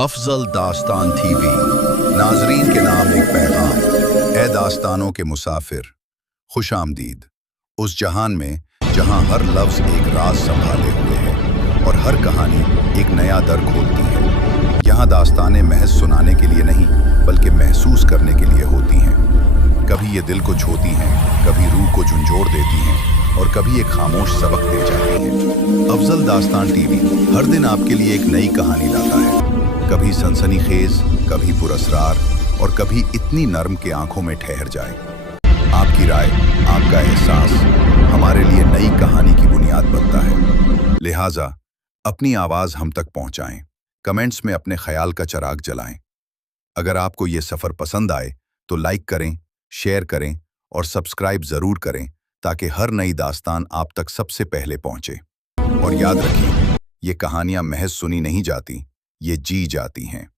अफजल दास्तान टीवी नाजरीन के नाम एक पैगाम। ए दास्तानों के मुसाफिर, खुश आमदीद उस जहान में जहां हर लफ्ज़ एक राज संभाले हुए है और हर कहानी एक नया दर खोलती है। यहाँ दास्तानें महज सुनाने के लिए नहीं बल्कि महसूस करने के लिए होती हैं। कभी ये दिल को छूती हैं, कभी रूह को झंझोड़ देती हैं और कभी एक खामोश सबक दे जाती हैं। अफजल दास्तान टीवी हर दिन आपके लिए एक नई कहानी लाता है, कभी सनसनीखेज, कभी पुरअसरार और कभी इतनी नर्म कि आंखों में ठहर जाए। आपकी राय, आपका एहसास हमारे लिए नई कहानी की बुनियाद बनता है। लिहाजा अपनी आवाज़ हम तक पहुंचाएं, कमेंट्स में अपने ख्याल का चिराग जलाएं। अगर आपको ये सफ़र पसंद आए तो लाइक करें, शेयर करें और सब्सक्राइब ज़रूर करें ताकि हर नई दास्तान आप तक सबसे पहले पहुंचे। और याद रखें, ये कहानियां महज सुनी नहीं जाती, ये जी जाती हैं।